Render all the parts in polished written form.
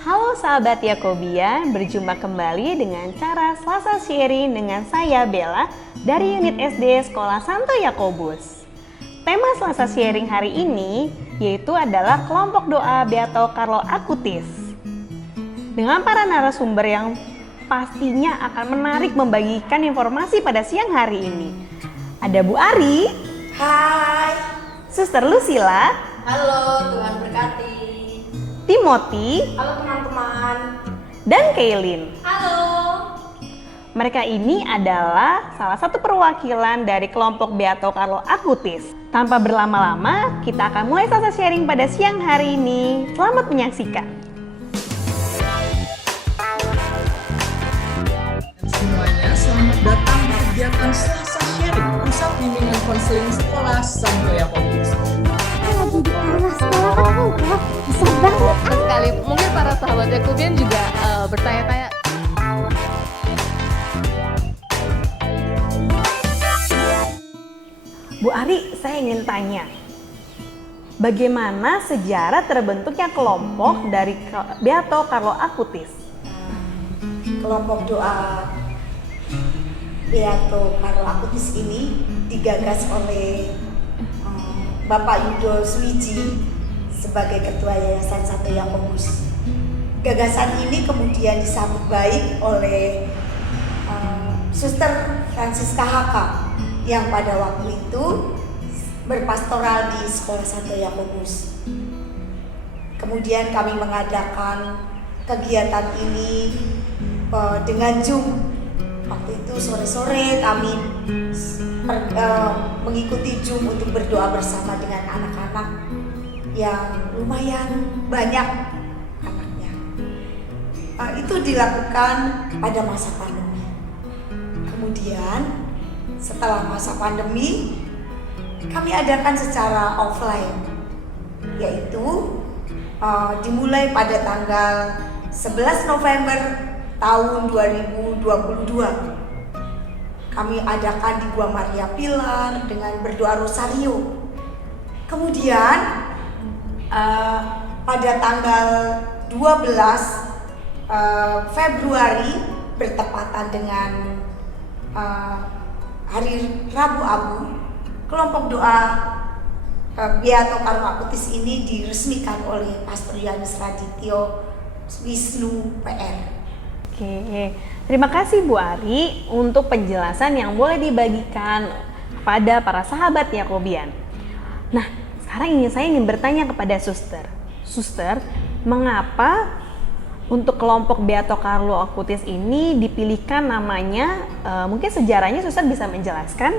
Halo sahabat Yakobian, berjumpa kembali dengan cara Selasa Sharing dengan saya Bella dari unit SD Sekolah Santo Yakobus. Tema Selasa Sharing hari ini yaitu adalah kelompok doa Beato Carlo Acutis. Dengan para narasumber yang pastinya akan menarik membagikan informasi pada siang hari ini. Ada Bu Ari. Hai. Suster Lucila. Halo, Tuhan berkati. Timothy. Halo teman-teman. Dan Kaylin. Halo. Mereka ini adalah salah satu perwakilan dari kelompok Beato Carlo Acutis. Tanpa berlama-lama, kita akan mulai Selasa Sharing pada siang hari ini. Selamat menyaksikan. Semuanya, selamat datang di kegiatan Selasa Sharing Pusat Bimbingan Konseling Sekolah Santo Yakobus. Lagi di arah sekolah kan enggak bisa banget sekali. Mungkin para sahabat Yakobian juga bertanya-tanya, Bu Ari, saya ingin tanya, bagaimana sejarah terbentuknya kelompok dari Beato Carlo Acutis? Kelompok doa Beato Carlo Acutis ini digagas oleh Bapak Yudo Suwiji sebagai Ketua Yayasan Santo Yakobus. Gagasan ini kemudian disambut baik oleh Suster Francisca Haka yang pada waktu itu berpastoral di Sekolah Santo Yakobus. Kemudian kami mengadakan kegiatan ini dengan Zoom. Waktu itu sore-sore kami mengikuti Zoom untuk berdoa bersama dengan anak-anak yang lumayan banyak anaknya. Itu dilakukan pada masa pandemi. Kemudian setelah masa pandemi, kami adakan secara offline, yaitu dimulai pada tanggal 11 November tahun 2022. Kami adakan di Gua Maria Pilar dengan berdoa rosario. Kemudian pada tanggal 12 Februari bertepatan dengan hari Rabu Abu, kelompok doa Beato Carlo Acutis ini diresmikan oleh Pastor Yanus Radityo Wisnu PR. Oke, terima kasih Bu Ari untuk penjelasan yang boleh dibagikan kepada para sahabat Yakobian. Nah, sekarang saya ingin bertanya kepada Suster. Suster, mengapa untuk kelompok Beato Carlo Acutis ini dipilihkan namanya? Mungkin sejarahnya Suster bisa menjelaskan?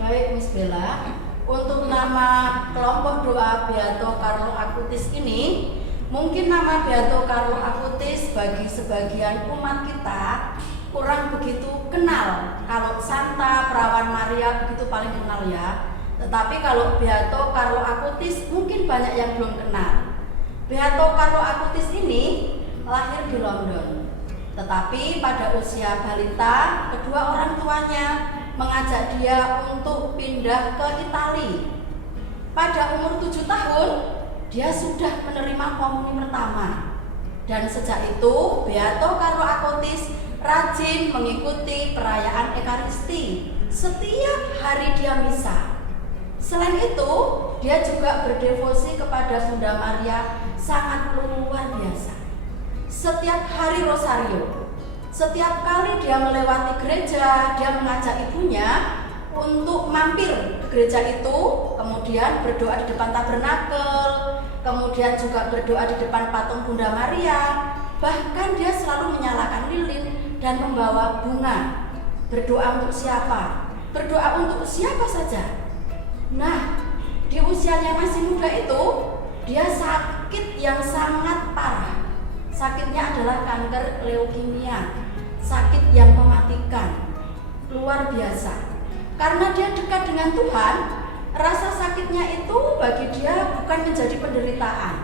Baik, Miss Bella. Untuk nama kelompok doa Beato Carlo Acutis ini, mungkin nama Beato Carlo Acutis bagi sebagian umat kita kurang begitu kenal. Kalau Santa, Perawan Maria begitu paling kenal ya. Tetapi kalau Beato Carlo Acutis mungkin banyak yang belum kenal. Beato Carlo Acutis ini lahir di London. Tetapi pada usia balita, kedua orang tuanya mengajak dia untuk pindah ke Italia. Pada umur 7 tahun, dia sudah menerima komuni pertama. Dan sejak itu, Beato Carlo Acutis rajin mengikuti perayaan Ekaristi setiap hari dia misa. Selain itu, dia juga berdevosi kepada Bunda Maria sangat luar biasa. Setiap hari rosario, setiap kali dia melewati gereja, dia mengajak ibunya untuk mampir ke gereja itu, kemudian berdoa di depan tabernakel, kemudian juga berdoa di depan patung Bunda Maria. Bahkan dia selalu menyalakan lilin dan membawa bunga. Berdoa untuk siapa? Berdoa untuk siapa saja. Nah, di usianya masih muda itu, dia sakit yang sangat parah. Sakitnya adalah kanker leukemia, sakit yang mematikan, luar biasa. Karena dia dekat dengan Tuhan, rasa sakitnya itu bagi dia bukan menjadi penderitaan,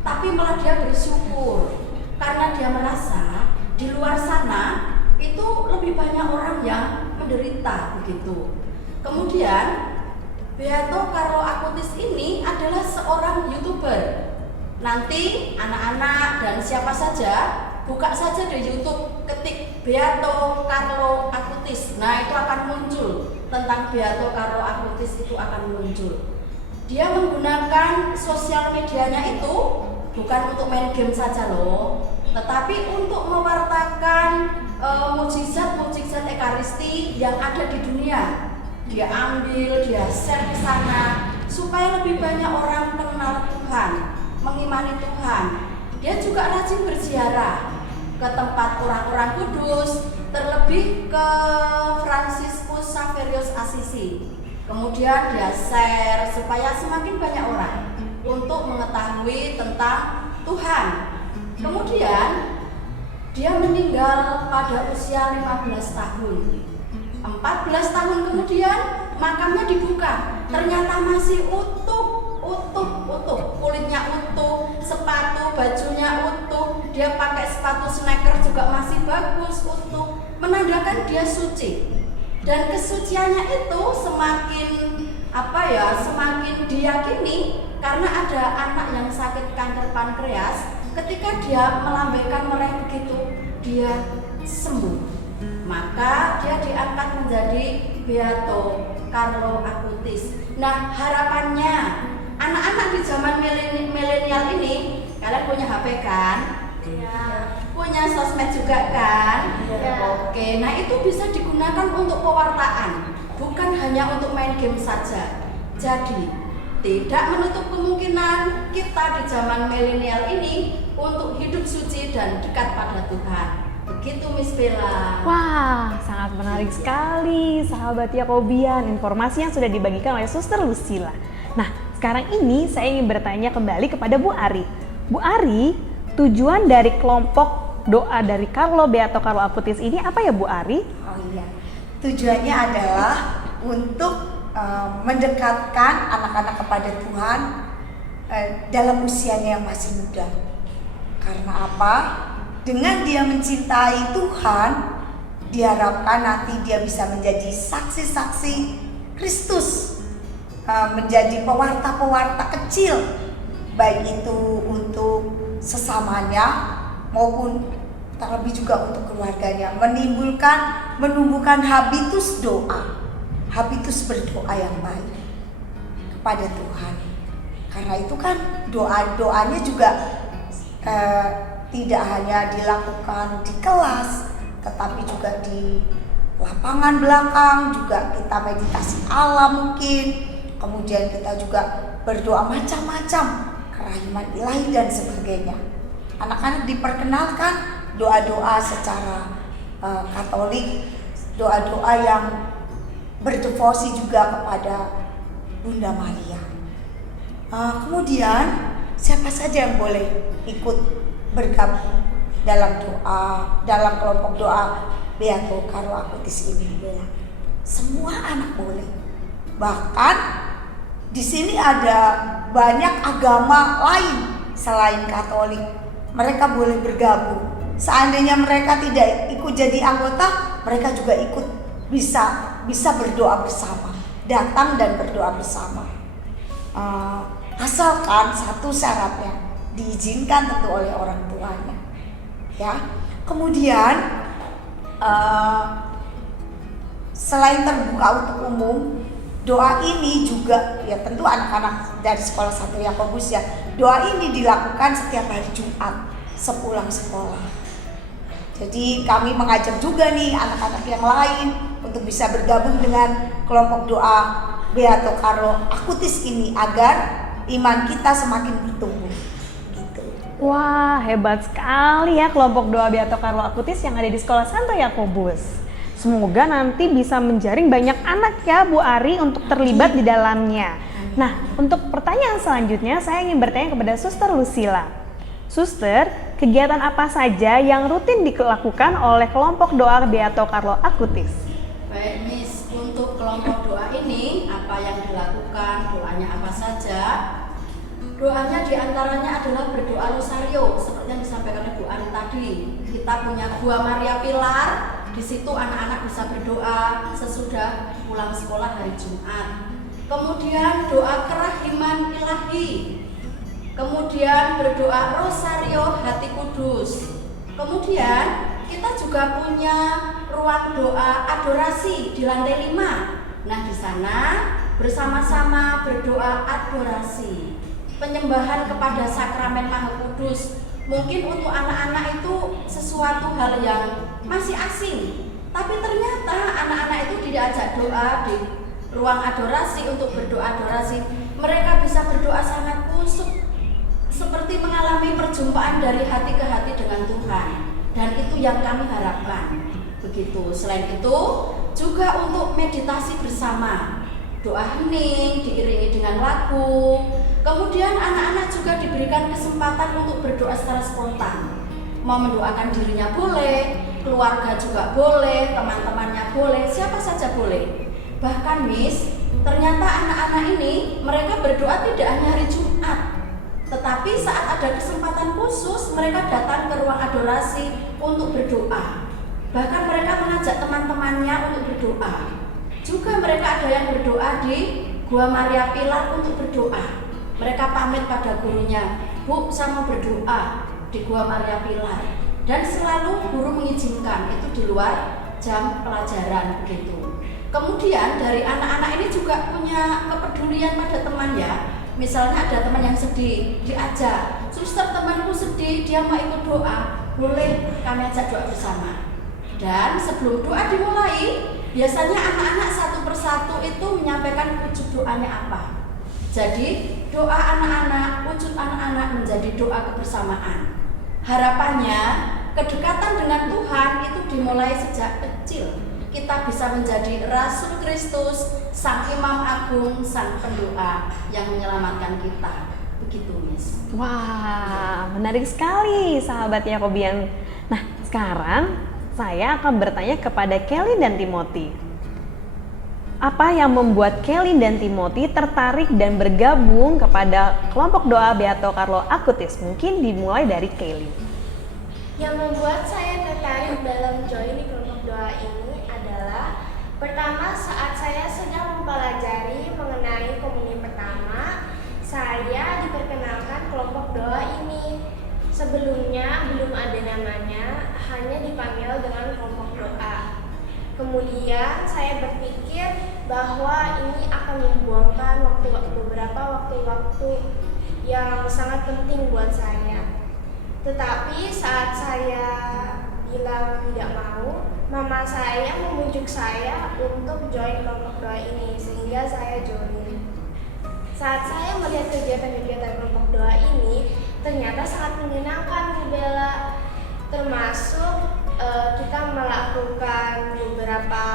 tapi malah dia bersyukur. Karena dia merasa di luar sana itu lebih banyak orang yang menderita begitu. Kemudian Beato Carlo Acutis ini adalah seorang YouTuber Nanti anak-anak dan siapa saja buka saja di YouTube, ketik Beato Carlo Acutis. Nah, itu akan muncul tentang Beato Carlo Acutis, itu akan muncul. Dia menggunakan sosial medianya itu bukan untuk main game saja loh, tetapi untuk mewartakan mukjizat-mukjizat Ekaristi yang ada di dunia. Dia ambil, dia share di sana supaya lebih banyak orang kenal Tuhan, mengimani Tuhan. Dia juga rajin berziarah ke tempat orang-orang kudus, terlebih ke Fransiskus Xaverius Assisi. Kemudian dia share supaya semakin banyak orang untuk mengetahui tentang Tuhan. Kemudian dia meninggal pada usia 15 tahun. 14 tahun kemudian makamnya dibuka, ternyata masih utuh, kulitnya utuh, sepatu, bajunya utuh, dia pakai sepatu sneaker juga masih bagus, utuh, menandakan dia suci. Dan kesuciannya itu semakin semakin diyakini karena ada anak yang sakit kanker pankreas. Ketika dia melambaikan meraih begitu, dia sembuh. Maka dia diangkat menjadi Beato Carlo Acutis. Nah, harapannya anak-anak di zaman milenial ini, kalian punya HP kan? Iya. Punya sosmed juga kan? Iya. Oke, nah itu bisa digunakan untuk pewartaan, bukan hanya untuk main game saja. Jadi, tidak menutup kemungkinan kita di zaman milenial ini untuk hidup suci dan dekat pada Tuhan. Begitu Miss Bella. Wah, sangat menarik sekali sahabat Yakobian informasi yang sudah dibagikan oleh Suster Lucila. Nah, sekarang ini saya ingin bertanya kembali kepada Bu Ari. Bu Ari, tujuan dari kelompok doa dari Beato Carlo Acutis ini apa ya Bu Ari? Oh iya, tujuannya adalah untuk mendekatkan anak-anak kepada Tuhan dalam usianya yang masih muda. Karena apa? Dengan dia mencintai Tuhan, diharapkan nanti dia bisa menjadi saksi-saksi Kristus, menjadi pewarta-pewarta kecil, baik itu untuk sesamanya maupun terlebih juga untuk keluarganya, menumbuhkan habitus doa, habitus berdoa yang baik kepada Tuhan. Karena itu kan doanya juga tidak hanya dilakukan di kelas, tetapi juga di lapangan belakang, juga kita meditasi alam mungkin, kemudian kita juga berdoa macam-macam, kerahiman ilahi dan sebagainya. Anak-anak diperkenalkan doa-doa secara Katolik, doa-doa yang berdevosi juga kepada Bunda Maria. Kemudian siapa saja yang boleh ikut bergabung dalam kelompok doa Beato Carlo Acutis ini? Semua anak boleh. Bahkan di sini ada banyak agama lain selain Katolik. Mereka boleh bergabung. Seandainya mereka tidak ikut jadi anggota, mereka juga ikut bisa berdoa bersama, datang dan berdoa bersama. Asalkan satu syaratnya, diizinkan tentu oleh orang tuanya, ya. Kemudian selain terbuka untuk umum, doa ini juga ya tentu anak-anak dari sekolah Santo Yakobus ya. Doa ini dilakukan setiap hari Jumat sepulang sekolah. Jadi kami mengajak juga nih anak-anak yang lain untuk bisa bergabung dengan kelompok doa Beato Carlo Acutis ini agar iman kita semakin bertumbuh. Wah, hebat sekali ya kelompok doa Beato Carlo Acutis yang ada di Sekolah Santo Yakobus. Semoga nanti bisa menjaring banyak anak ya Bu Ari untuk terlibat di dalamnya. Nah, untuk pertanyaan selanjutnya saya ingin bertanya kepada Suster Lucila. Suster, kegiatan apa saja yang rutin dilakukan oleh kelompok doa Beato Carlo Acutis? Baik Miss, untuk kelompok doa ini apa yang dilakukan, doanya apa saja? Doanya diantaranya adalah berdoa rosario, seperti yang disampaikan oleh Bu Ari tadi. Kita punya Gua Maria Pilar, di situ anak-anak bisa berdoa sesudah pulang sekolah hari Jumat. Kemudian doa kerahiman ilahi. Kemudian berdoa rosario hati kudus. Kemudian kita juga punya ruang doa adorasi di lantai 5. Nah, di sana bersama-sama berdoa adorasi, penyembahan kepada sakramen Maha Kudus. Mungkin untuk anak-anak itu sesuatu hal yang masih asing, tapi ternyata anak-anak itu diajak doa di ruang adorasi untuk berdoa adorasi. Mereka bisa berdoa sangat kusuk, seperti mengalami perjumpaan dari hati ke hati dengan Tuhan, dan itu yang kami harapkan. Begitu. Selain itu juga untuk meditasi bersama, doa hening diiringi dengan lagu. Kemudian anak-anak juga diberikan kesempatan untuk berdoa secara spontan. Mau mendoakan dirinya boleh, keluarga juga boleh, teman-temannya boleh, siapa saja boleh. Bahkan Miss, ternyata anak-anak ini mereka berdoa tidak hanya hari Jumat, tetapi saat ada kesempatan khusus mereka datang ke ruang adorasi untuk berdoa. Bahkan mereka mengajak teman-temannya untuk berdoa. Juga mereka ada yang berdoa di Gua Maria Pilar untuk berdoa. Mereka pamit pada gurunya, "Bu, saya mau berdoa di Gua Maria Pilar." Dan selalu guru mengizinkan, itu di luar jam pelajaran begitu. Kemudian dari anak-anak ini juga punya kepedulian pada teman ya. Misalnya ada teman yang sedih, diajak, "Suster, temanku sedih, dia mau ikut doa, boleh kami ajak doa bersama." Dan sebelum doa dimulai, biasanya anak-anak satu persatu itu menyampaikan wujud doanya apa. Jadi doa anak-anak, wujud anak-anak menjadi doa kebersamaan. Harapannya kedekatan dengan Tuhan itu dimulai sejak kecil. Kita bisa menjadi Rasul Kristus, Sang Imam Agung, Sang Pendoa yang menyelamatkan kita. Begitu, Miss. Wah, menarik sekali sahabat Yakobian. Nah, sekarang saya akan bertanya kepada Kelly dan Timothy. Apa yang membuat Kelly dan Timothy tertarik dan bergabung kepada kelompok doa Beato Carlo Acutis? Mungkin dimulai dari Kelly. Yang membuat saya tertarik dalam join di kelompok doa ini adalah pertama, saat saya sedang mempelajari mengenai komuni pertama, saya diperkenalkan kelompok doa ini. Sebelumnya belum ada namanya, hanya dipanggil dengan kelompok doa. Kemudian saya berpikir bahwa ini akan membuangkan beberapa waktu-waktu yang sangat penting buat saya. Tetapi saat saya bilang tidak mau, mama saya membujuk saya untuk join kelompok doa ini, sehingga saya join. Saat saya melihat kegiatan-kegiatan kelompok doa ini, ternyata sangat menyenangkan, Bu Bella. Termasuk kita melakukan beberapa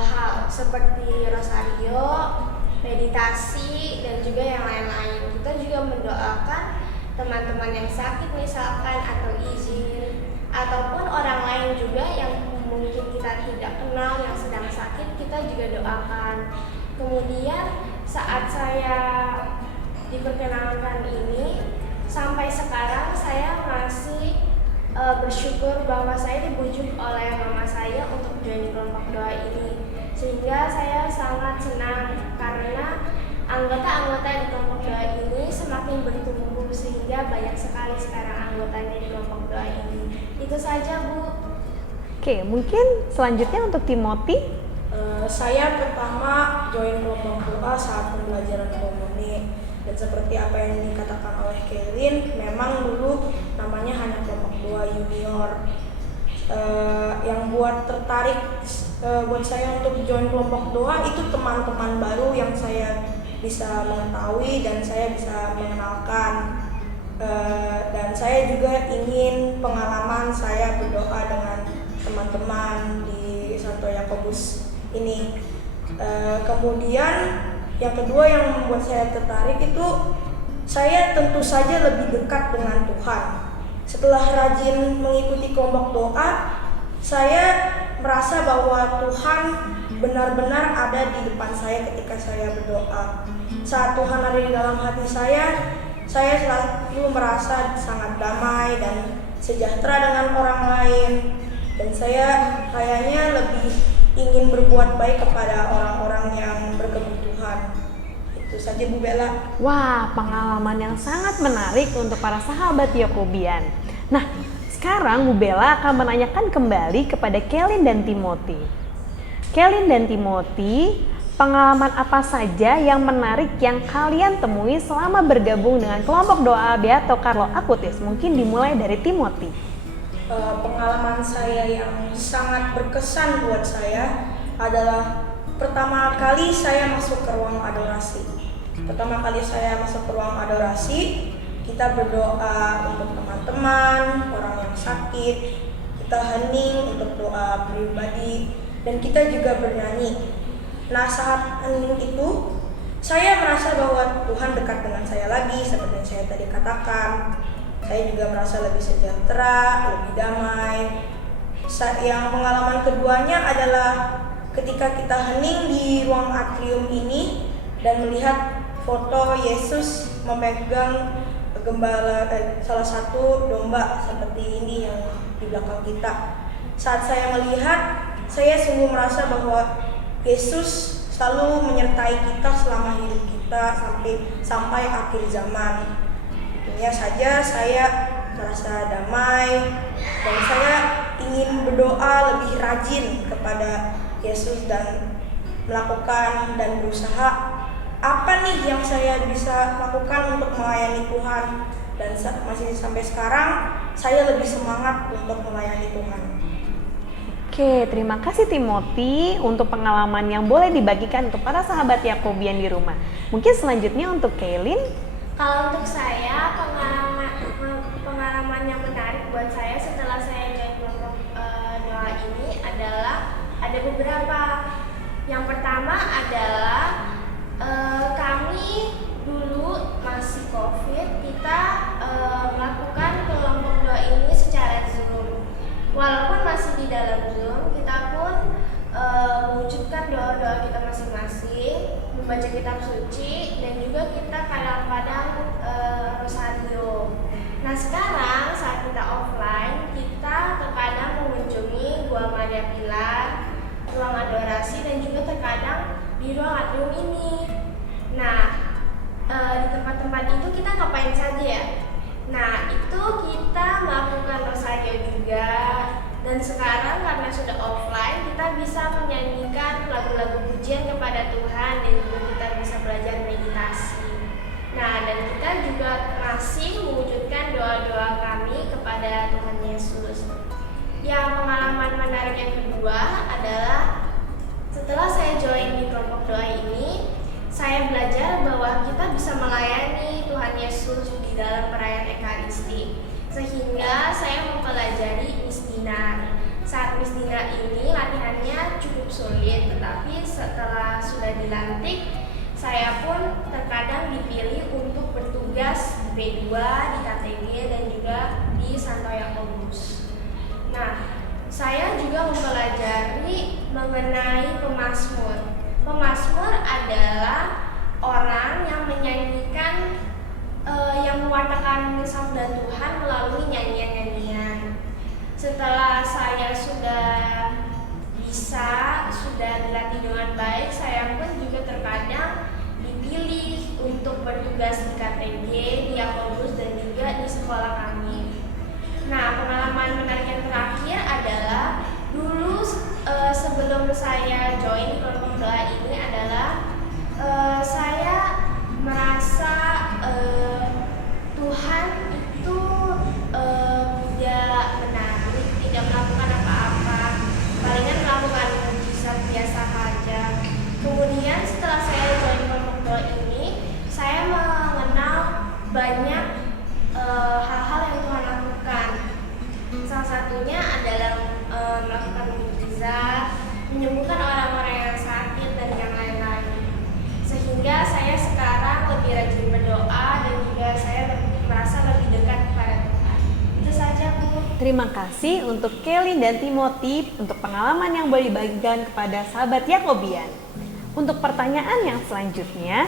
hal seperti rosario, meditasi, dan juga yang lain-lain. Kita juga mendoakan teman-teman yang sakit misalkan, atau izin, ataupun orang lain juga yang mungkin kita tidak kenal yang sedang sakit, kita juga doakan. Kemudian saat saya diperkenalkan ini, sampai sekarang saya masih bersyukur bahwa saya dibujuk oleh mama saya untuk join kelompok doa ini, sehingga saya sangat senang karena anggota-anggota di kelompok doa ini semakin bertumbuh, sehingga banyak sekali sekarang anggotanya di kelompok doa ini. Itu saja, Bu. Oke, mungkin selanjutnya untuk Timothy. Saya pertama join kelompok doa saat pembelajaran komuni, dan seperti apa yang dikatakan oleh Kelin, memang dulu namanya hanya kelompok doa junior. Yang buat tertarik buat saya untuk join kelompok doa itu teman-teman baru yang saya bisa mengetahui dan saya bisa mengenalkan. Dan saya juga ingin pengalaman saya berdoa dengan teman-teman di Santo Yakobus ini. Kemudian yang kedua yang membuat saya tertarik itu, saya tentu saja lebih dekat dengan Tuhan. Setelah rajin mengikuti kelompok doa, saya merasa bahwa Tuhan benar-benar ada di depan saya ketika saya berdoa. Saat Tuhan ada di dalam hati saya selalu merasa sangat damai dan sejahtera dengan orang lain. Dan saya kayaknya lebih ingin berbuat baik kepada orang-orang yang berkebutuhan. Itu Itu saja Bu Bella. Wah, pengalaman yang sangat menarik untuk para sahabat Yakobian. Nah, sekarang Bu Bella akan menanyakan kembali kepada Kelin dan Timothy. Kelin dan Timothy, pengalaman apa saja yang menarik yang kalian temui selama bergabung dengan kelompok doa Beato Carlo Acutis? Mungkin dimulai dari Timothy. Pengalaman saya yang sangat berkesan buat saya adalah pertama kali saya masuk ke ruang adorasi. Pertama kali saya masuk ke ruang adorasi, kita berdoa untuk teman-teman, orang yang sakit, kita hening untuk doa pribadi, dan kita juga bernyanyi. Nah, saat hening itu, saya merasa bahwa Tuhan dekat dengan saya lagi, seperti yang saya tadi katakan. Saya juga merasa lebih sejahtera, lebih damai. Yang pengalaman keduanya adalah ketika kita hening di ruang atrium ini dan melihat foto Yesus memegang salah satu domba seperti ini yang di belakang kita. Saat saya melihat, saya sungguh merasa bahwa Yesus selalu menyertai kita selama hidup kita sampai akhir zaman. Tentunya saja saya merasa damai dan saya ingin berdoa lebih rajin kepada Yesus dan melakukan dan berusaha apa nih yang saya bisa lakukan untuk melayani Tuhan, dan masih sampai sekarang saya lebih semangat untuk melayani Tuhan. Oke, terima kasih Timothy untuk pengalaman yang boleh dibagikan untuk para sahabat Yakobian di rumah. Mungkin selanjutnya untuk Kaylin. Kalau untuk saya, pengalaman yang menarik buat saya setelah saya join kelompok doa ini adalah ada beberapa. Yang pertama adalah kami dulu masih COVID, kita melakukan kelompok doa ini secara Zoom. Walaupun masih di dalam Zoom, kita pun mewujudkan doa-doa kita masing-masing, membaca kitab suci, dan juga kita kadang-kadang rosario. Nah, sekarang saat kita offline, kita terkadang mengunjungi Gua Maria Pilar, ruang adorasi, dan juga terkadang di ruang atrium ini. Nah, di tempat-tempat itu kita ngapain saja ya? Nah, itu kita melakukan rosario juga. Dan sekarang karena sudah offline, kita bisa menyanyikan lagu-lagu pujian kepada Tuhan, dan juga kita bisa belajar meditasi. Nah, dan kita juga masih mewujudkan doa-doa kami kepada Tuhan Yesus. Yang pengalaman menarik yang kedua adalah setelah saya join di kelompok doa ini, saya belajar bahwa kita bisa melayani Tuhan Yesus di dalam perayaan Ekaristi. Sehingga saya mempelajari misdinar. Saat misdinar ini latihannya cukup sulit, tetapi setelah sudah dilantik, saya pun terkadang dipilih untuk bertugas di P2, di KTG, dan juga di Santo Yakobus. Nah, saya juga mempelajari mengenai pemazmur. Pemazmur adalah orang yang menyanyikan, yang mewartakan sabda Tuhan melalui nyanyian-nyanyian. Setelah saya sudah dilatih dengan baik, saya pun juga terkadang dipilih untuk bertugas di KTG, di Yakobus, dan juga di sekolah kami. Nah, pengalaman menarik yang terakhir adalah dulu sebelum saya join kelompok doa ini adalah saya merasa Tuhan itu tidak menarik, tidak melakukan apa-apa, palingan melakukan mujizat biasa saja. Kemudian setelah saya join kelompok doa ini, saya mengenal banyak hal-hal yang Tuhan lakukan. Salah satunya adalah melakukan mujizat, menyembuhkan orang-orang yang sakit, dan yang lain-lain. Sehingga saya sekarang lebih rajin berdoa, dan juga saya merasa lebih dekat kepada Tuhan. Itu saja, Bu. Terima kasih untuk Kelly dan Timothy untuk pengalaman yang boleh dibagikan kepada sahabat Yakobian. Untuk pertanyaan yang selanjutnya,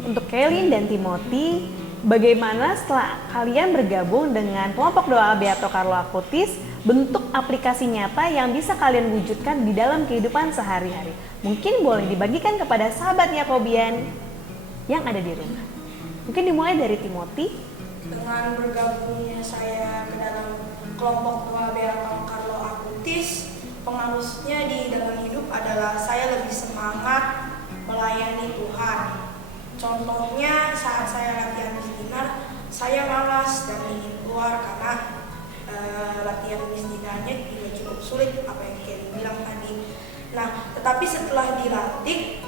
untuk Kelly dan Timothy, bagaimana setelah kalian bergabung dengan kelompok doa Beato Carlo Acutis, bentuk aplikasi nyata yang bisa kalian wujudkan di dalam kehidupan sehari-hari? Mungkin boleh dibagikan kepada sahabat Yakobian. yang ada di rumah. Mungkin dimulai dari Timothy. Dengan bergabungnya saya ke dalam kelompok 2B atau Carlo Acutis, pengaruhnya di dalam hidup adalah saya lebih semangat melayani Tuhan. Contohnya saat saya latihan misdinar, saya malas dan ingin keluar karena latihan misdinarnya juga cukup sulit, apa yang Kelly bilang tadi. Nah, tetapi setelah dilatih,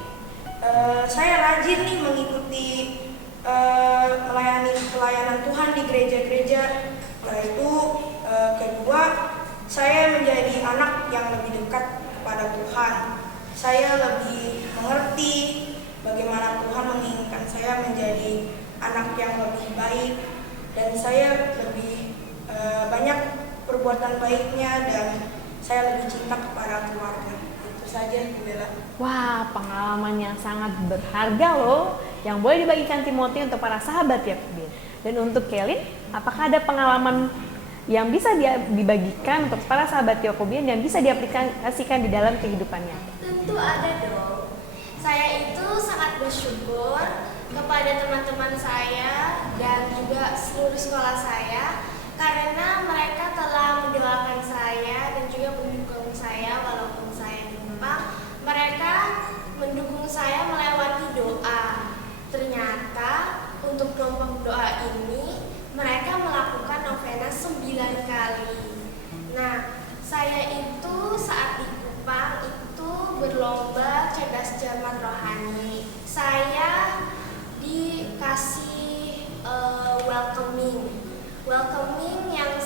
saya rajin nih mengikuti melayani pelayanan Tuhan di gereja-gereja. Setelah itu, kedua, saya menjadi anak yang lebih dekat kepada Tuhan. Saya lebih mengerti bagaimana Tuhan menginginkan saya menjadi anak yang lebih baik, dan saya lebih banyak perbuatan baiknya, dan saya lebih cinta kepada keluarga. Itu saja, Bu Bella. Wah, pengalaman yang sangat berharga loh, yang boleh dibagikan Timothy untuk para sahabat Yakobin. Dan untuk Kelly, apakah ada pengalaman yang bisa dibagikan untuk para sahabat Yakobin dan bisa diaplikasikan di dalam kehidupannya? Tentu ada dong. Saya itu sangat bersyukur kepada teman-teman saya dan juga seluruh sekolah saya karena mereka telah mendoakan saya dan juga mendukung saya walaupun saya numpang. Mereka mendukung saya melewati doa. Ternyata untuk kelompok doa ini mereka melakukan novena 9 kali. Nah, saya itu saat di Kupang itu berlomba cerdas cermat rohani. Saya dikasih welcoming yang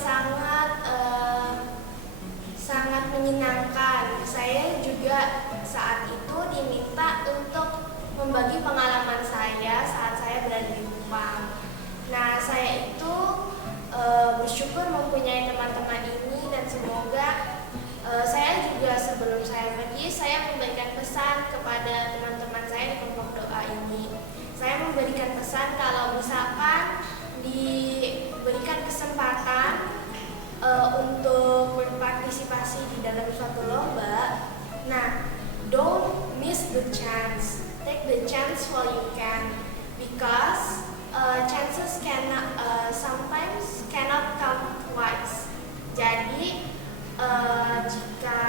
sangat menyenangkan. Saya juga saat itu diminta untuk membagi pengalaman saya saat saya berada di Kupang. Nah, saya itu bersyukur mempunyai teman-teman ini, dan semoga saya juga sebelum saya pergi, saya memberikan pesan kepada teman-teman saya di kelompok doa ini. Saya memberikan pesan kalau misalkan diberikan kesempatan untuk berpartisipasi di dalam suatu lomba, nah, don't miss the chance. Take the chance while you can, because chances sometimes cannot come twice. Jadi jika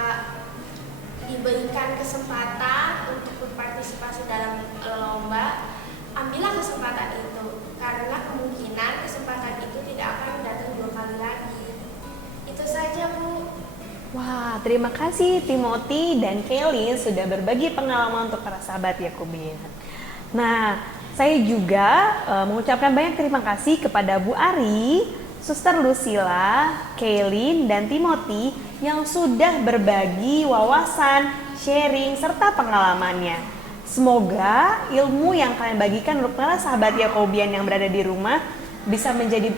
diberikan kesempatan untuk berpartisipasi dalam lomba, ambillah kesempatan itu, karena kemungkinan kesempatan itu tidak akan datang 2 kali lagi. Itu saja, Bu. Wah, terima kasih Timothy dan Kelly sudah berbagi pengalaman untuk para sahabat Yakobin. Nah, saya juga mengucapkan banyak terima kasih kepada Bu Ari, Suster Lucila, Kelly, dan Timothy yang sudah berbagi wawasan, sharing, serta pengalamannya. Semoga ilmu yang kalian bagikan untuk para sahabat Yakobian yang berada di rumah bisa menjadi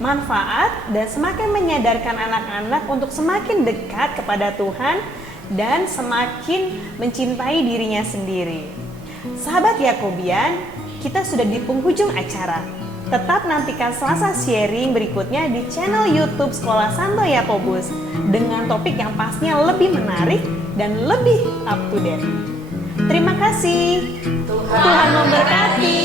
manfaat dan semakin menyadarkan anak-anak untuk semakin dekat kepada Tuhan dan semakin mencintai dirinya sendiri. Sahabat Yakobian, kita sudah di penghujung acara. Tetap nantikan Selasa sharing berikutnya di channel YouTube Sekolah Santo Yakobus dengan topik yang pastinya lebih menarik dan lebih up to date. Terima kasih. Tuhan memberkati.